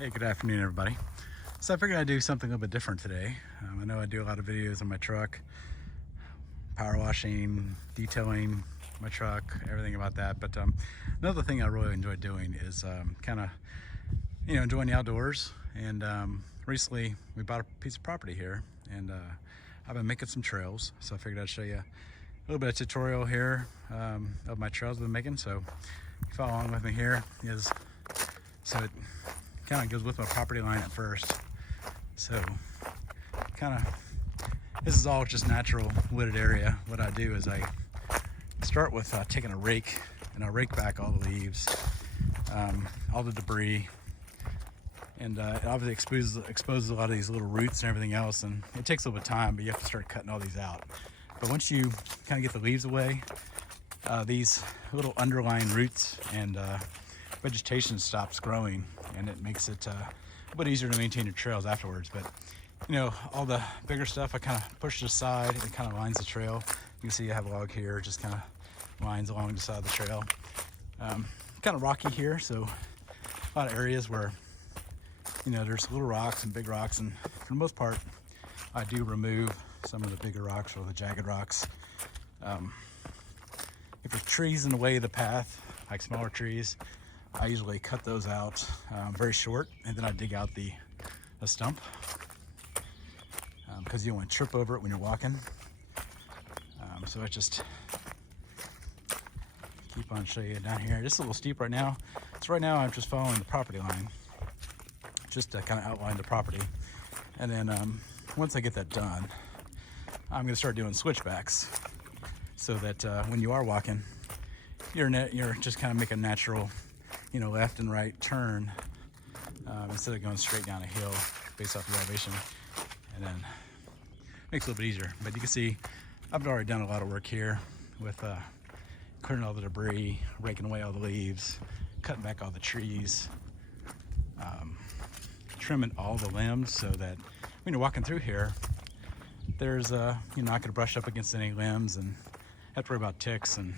Hey, good afternoon, everybody. So I figured I'd do something a little bit different today. I know I do a lot of videos on my truck, power washing, detailing my truck, everything about that. But another thing I really enjoy doing is kind of, enjoying the outdoors. And recently we bought a piece of property here, and I've been making some trails. So I figured I'd show you a little bit of tutorial here of my trails I've been making. So if you follow along with me here, so it kind of goes with my property line at first. So this is all just natural wooded area. What I do is I start with taking a rake, and I'll rake back all the leaves, all the debris, and it obviously exposes a lot of these little roots and everything else, and it takes a little bit of time, but you have to start cutting all these out. But once you kind of get the leaves away, these little underlying roots and vegetation stops growing, and it makes it a bit easier to maintain your trails afterwards. But all the bigger stuff I kind of push aside, and it kind of lines the trail. You can see I have a log here, just kind of lines along the side of the trail. Kind of rocky here, so a lot of areas where there's little rocks and big rocks, and for the most part I do remove some of the bigger rocks or the jagged rocks. If there's trees in the way of the path, like smaller trees, I usually cut those out very short, and then I dig out the stump, because you don't want to trip over it when you're walking. So I just keep on showing you down here. This is a little steep right now. So right now I'm just following the property line, just to kind of outline the property. And then once I get that done, I'm going to start doing switchbacks, so that when you are walking, you're just kind of making a natural left and right turn, instead of going straight down a hill based off the elevation, and then makes it a little bit easier. But you can see I've already done a lot of work here with clearing all the debris, raking away all the leaves, cutting back all the trees, trimming all the limbs, so that when you're walking through here, there's you're not going to brush up against any limbs and have to worry about ticks and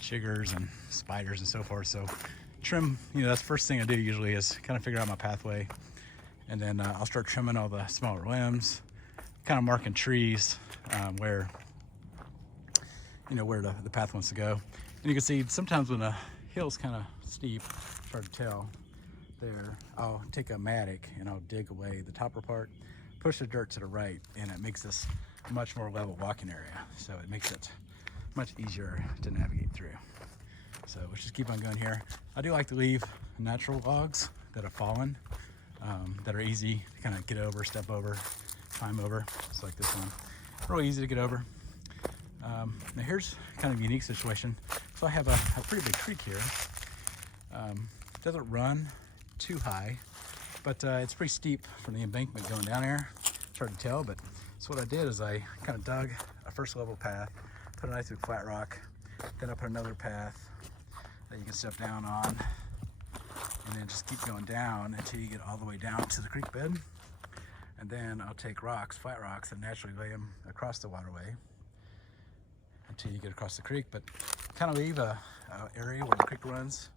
chiggers and spiders and so forth. So trim, that's the first thing I do usually, is kind of figure out my pathway, and then I'll start trimming all the smaller limbs, kind of marking trees where where the path wants to go. And you can see sometimes when the hill's kind of steep, it's hard to tell there, I'll take a mattock and I'll dig away the topper part, push the dirt to the right, and it makes this a much more level walking area, so it makes it much easier to navigate through. So let's just keep on going here. I do like to leave natural logs that have fallen, that are easy to kind of get over, step over, climb over. It's like this one, really easy to get over. Now here's kind of a unique situation. So I have a pretty big creek here. It doesn't run too high, but it's pretty steep from the embankment going down there. It's hard to tell, but so what I did is I kind of dug a first level path, put a nice big flat rock, then I put another path that you can step down on, and then just keep going down until you get all the way down to the creek bed. And then I'll take rocks, flat rocks, and naturally lay them across the waterway until you get across the creek, but kind of leave a area where the creek runs,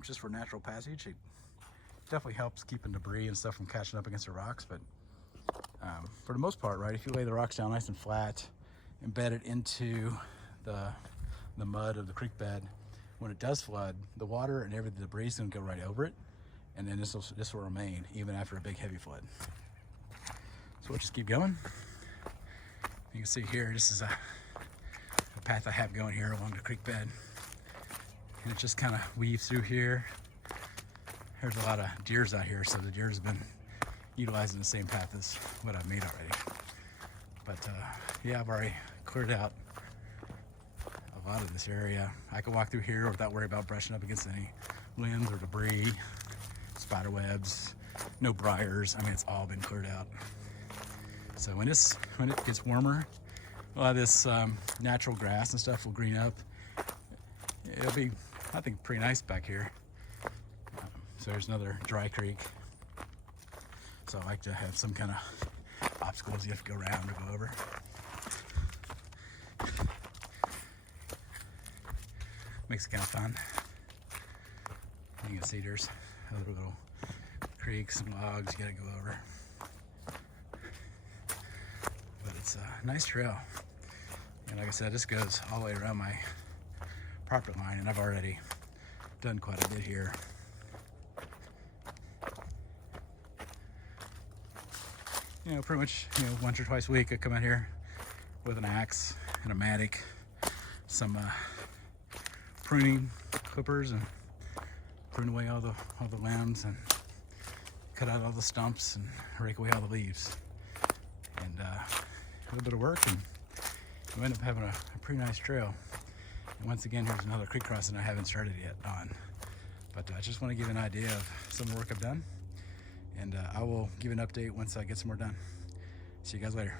just for natural passage. It definitely helps keeping debris and stuff from catching up against the rocks, but for the most part, right, if you lay the rocks down nice and flat, embed it into the mud of the creek bed, when it does flood, the water and every debris is going to go right over it, and then this will remain even after a big heavy flood. So we'll just keep going. You can see here, this is a path I have going here along the creek bed, and it just kind of weaves through here. There's a lot of deers out here, so the deers have been utilizing the same path as what I've made already. But yeah, I've already cleared out a lot of this area. I can walk through here without worrying about brushing up against any limbs or debris, spider webs, no briars. I mean, it's all been cleared out. So when it gets warmer, a lot of this natural grass and stuff will green up. It'll be, I think, pretty nice back here. So there's another dry creek. So I like to have some kind of obstacles you have to go around or go over. Makes it kind of fun. You can see there's other little creek, some logs you gotta go over. But it's a nice trail. And like I said, this goes all the way around my property line, and I've already done quite a bit here. You know, pretty much, once or twice a week I come out here with an axe and a mattock, some pruning clippers, and prune away all the limbs and cut out all the stumps and rake away all the leaves. And a little bit of work, and we end up having a pretty nice trail. And once again, here's another creek crossing I haven't started yet on. But I just want to give you an idea of some of the work I've done. And I will give an update once I get some more done. See you guys later.